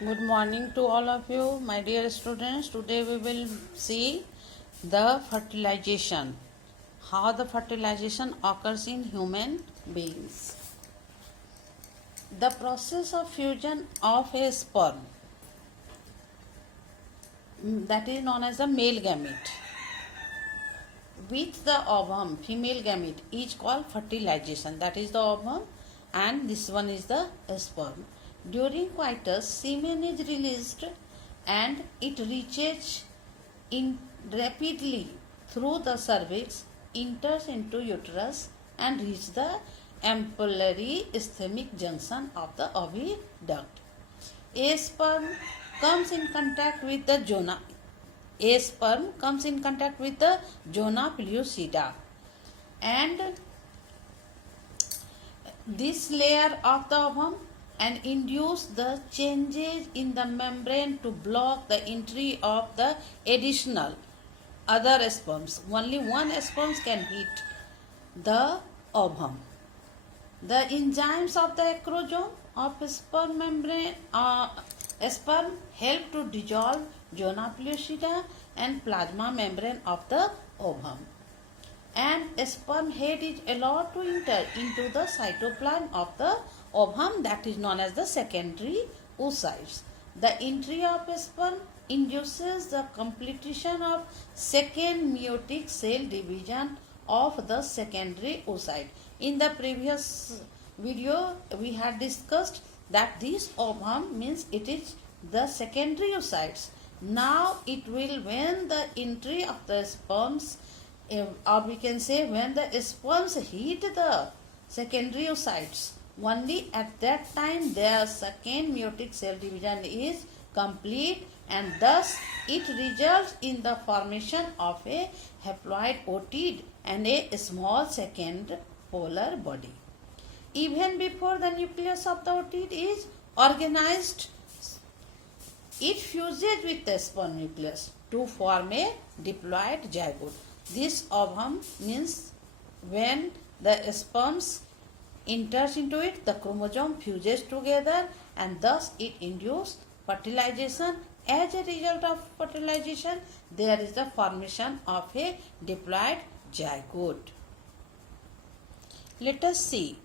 Good morning to all of you, my dear students. Today we will see the fertilization, how the fertilization occurs in human beings. The process of fusion of a sperm, that is known as the male gamete, with the ovum, female gamete, is called fertilization. That is the ovum, and this one is the sperm. During coitus, semen is released and it reaches in rapidly through the cervix, enters into uterus and reaches the ampullary ischemic junction of the oviduct. A sperm comes in contact with the zona. A sperm comes in contact with the zona pellucida, and this layer of the ovum and induce the changes in the membrane to block the entry of the additional other sperms. Only one sperm can hit the ovum. The enzymes of the acrosome of sperm membrane sperm help to dissolve zona pellucida and plasma membrane of the ovum. And sperm head is allowed to enter into the cytoplasm of the ovum, that is known as the secondary oocytes. The entry of sperm induces the completion of second meiotic cell division of the secondary oocyte. In the previous video we had discussed that this ovum means it is the secondary oocytes. Now it will, when the entry of the sperms, or we can say when the sperms hit the secondary oocytes, only at that time their second meiotic cell division is complete, and thus it results in the formation of a haploid otid and a small second polar body. Even before the nucleus of the otid is organized, it fuses with the sperm nucleus to form a diploid zygote. This ovum means when the sperms enters into it, the chromosome fuses together and thus it induces fertilization. As a result of fertilization, there is the formation of a diploid zygote. Let us see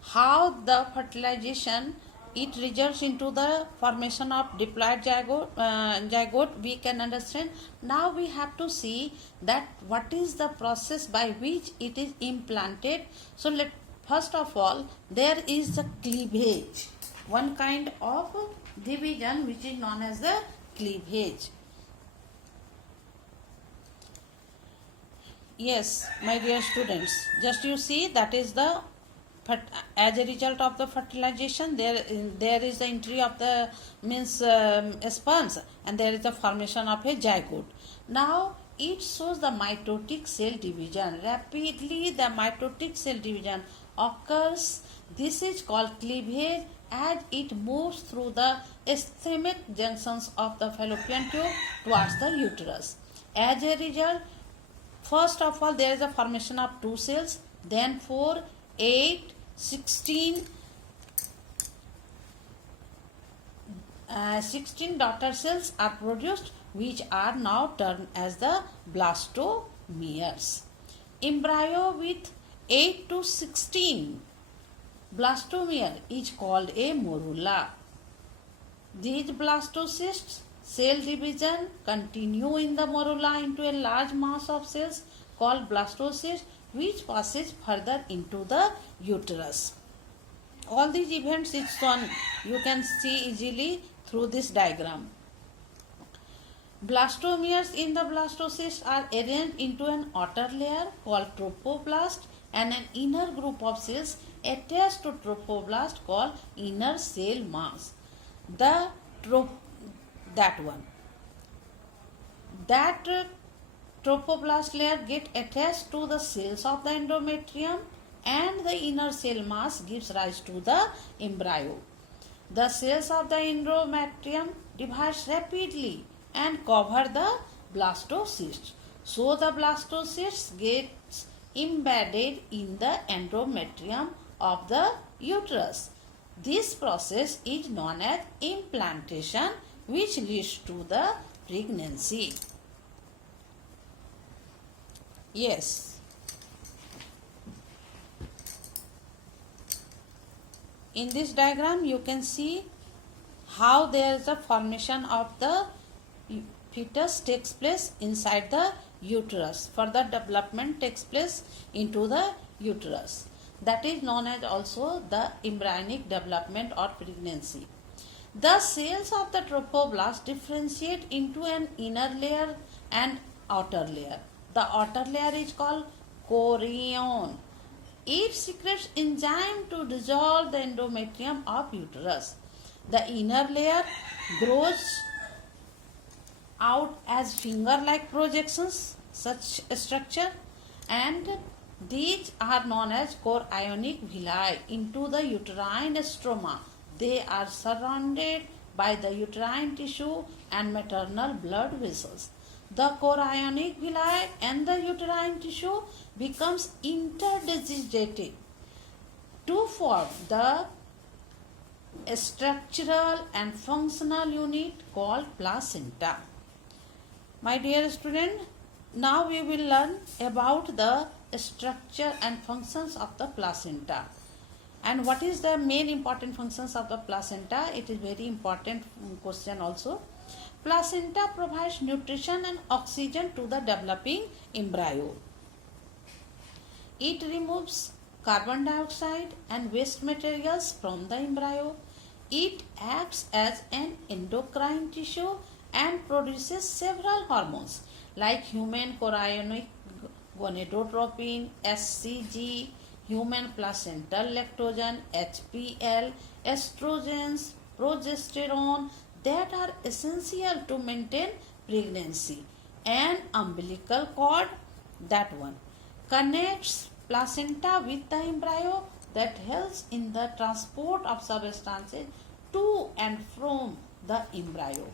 how the fertilization it results into the formation of diploid zygote. We can understand. Now we have to see that what is the process by which it is implanted. So first of all, there is the cleavage, one kind of division which is known as the cleavage. Yes, my dear students, just you see, that is the, as a result of the fertilization, there is the entry of the sperms, and there is the formation of a zygote. Now it shows the mitotic cell division. Rapidly the mitotic cell division occurs. This is called cleavage, as it moves through the ischemic junctions of the fallopian tube towards the uterus. As a result, first of all, there is a formation of 2 cells, then 4, 8, 16 daughter cells are produced, which are now termed as the blastomeres. Embryo with 8 to 16 blastomere is called a morula. These blastocysts cell division continue in the morula into a large mass of cells called blastocyst, which passes further into the uterus. All these events is shown, you can see easily through this diagram. Blastomeres in the blastocyst are arranged into an outer layer called trophoblast and an inner group of cells attached to trophoblast called inner cell mass. That trophoblast layer get attached to the cells of the endometrium, and the inner cell mass gives rise to the embryo. The cells of the endometrium divide rapidly and cover the blastocyst. So the blastocyst gets embedded in the endometrium of the uterus. This process is known as implantation, which leads to the pregnancy. Yes. In this diagram, you can see how there is a formation of the fetus takes place inside the uterus. Further development takes place into the uterus. That is known as also the embryonic development or pregnancy. The cells of the trophoblast differentiate into an inner layer and outer layer. The outer layer is called chorion. It secretes enzyme to dissolve the endometrium of uterus. The inner layer grows out as finger-like projections, such a structure, and these are known as chorionic villi into the uterine stroma. They are surrounded by the uterine tissue and maternal blood vessels. The chorionic villi and the uterine tissue becomes interdigitated to form the structural and functional unit called placenta. My dear student, now we will learn about the structure and functions of the placenta. And what is the main important functions of the placenta? It is very important question also. Placenta provides nutrition and oxygen to the developing embryo. It removes carbon dioxide and waste materials from the embryo. It acts as an endocrine tissue and produces several hormones like human chorionic gonadotropin, HCG, human placental lactogen, HPL, estrogens, progesterone that are essential to maintain pregnancy. And umbilical cord, that one, connects placenta with the embryo that helps in the transport of substances to and from the embryo.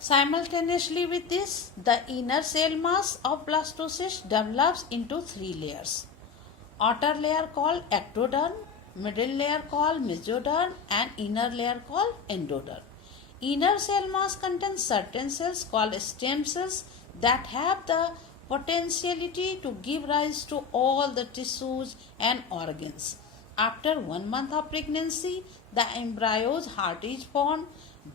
Simultaneously with this, the inner cell mass of blastocyst develops into three layers. Outer layer called ectoderm, middle layer called mesoderm, and inner layer called endoderm. Inner cell mass contains certain cells called stem cells that have the potentiality to give rise to all the tissues and organs. After 1 month of pregnancy, the embryo's heart is formed.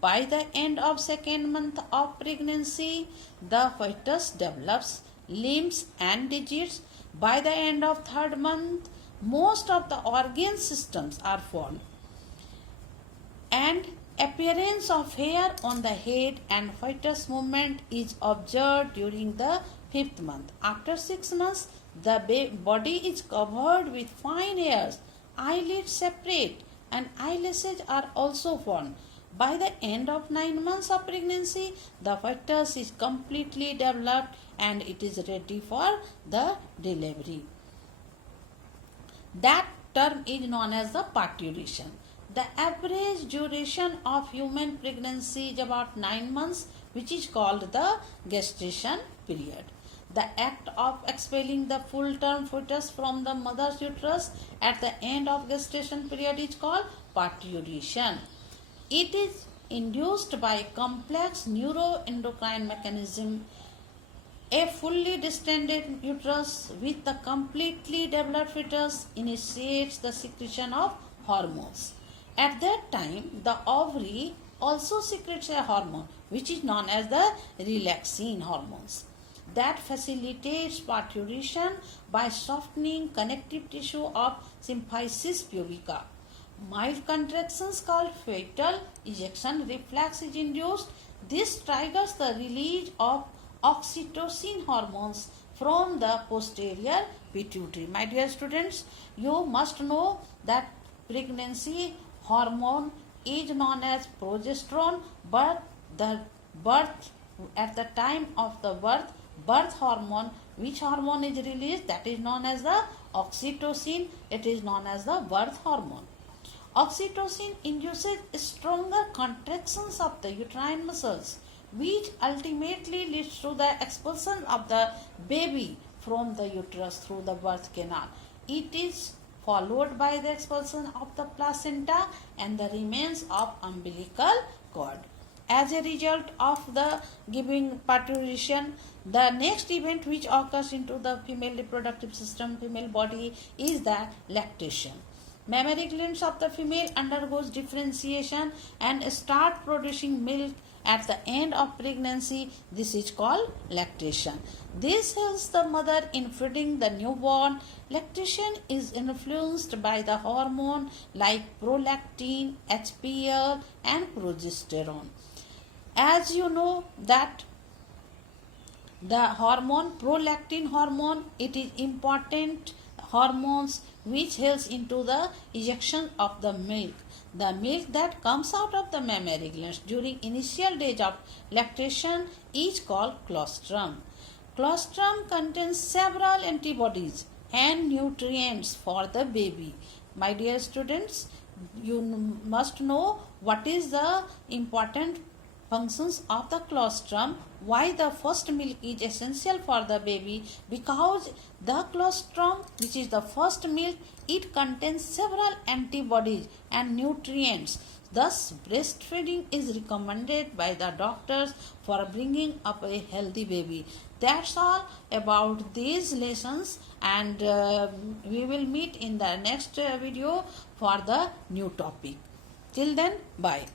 By the end of second month of pregnancy, the fetus develops limbs and digits. By the end of third month, most of the organ systems are formed. And appearance of hair on the head and fetus movement is observed during the 5th month. After 6 months, the body is covered with fine hairs, eyelids separate, and eyelashes are also formed. By the end of 9 months of pregnancy, the fetus is completely developed and it is ready for the delivery. That term is known as the parturition. The average duration of human pregnancy is about 9 months, which is called the gestation period. The act of expelling the full-term fetus from the mother's uterus at the end of gestation period is called parturition. It is induced by a complex neuroendocrine mechanism. A fully distended uterus with a completely developed fetus initiates the secretion of hormones. At that time, the ovary also secretes a hormone which is known as the relaxin hormones that facilitates parturition by softening connective tissue of symphysis pubica. Mild contractions called fetal ejection reflex is induced. This triggers the release of oxytocin hormones from the posterior pituitary. My dear students, you must know that pregnancy hormone is known as progesterone, but the birth at the time of the birth hormone, which hormone is released, that is known as the oxytocin. It is known as the birth hormone. Oxytocin induces stronger contractions of the uterine muscles, which ultimately leads to the expulsion of the baby from the uterus through the birth canal. It is followed by the expulsion of the placenta and the remains of umbilical cord. As a result of the giving parturition, the next event which occurs into the female reproductive system, female body, is the lactation. Mammary glands of the female undergoes differentiation and start producing milk at the end of pregnancy. This is called lactation. This helps the mother in feeding the newborn. Lactation is influenced by the hormone like prolactin, HPL and progesterone. As you know that the hormone prolactin hormone, it is important hormones which helps into the ejection of the milk. The milk that comes out of the mammary glands during initial days of lactation is called colostrum. Colostrum contains several antibodies and nutrients for the baby. My dear students, you must know what is the important functions of the colostrum, why the first milk is essential for the baby, because the colostrum, which is the first milk, it contains several antibodies and nutrients. Thus, breastfeeding is recommended by the doctors for bringing up a healthy baby. That's all about these lessons, and we will meet in the next video for the new topic. Till then, bye.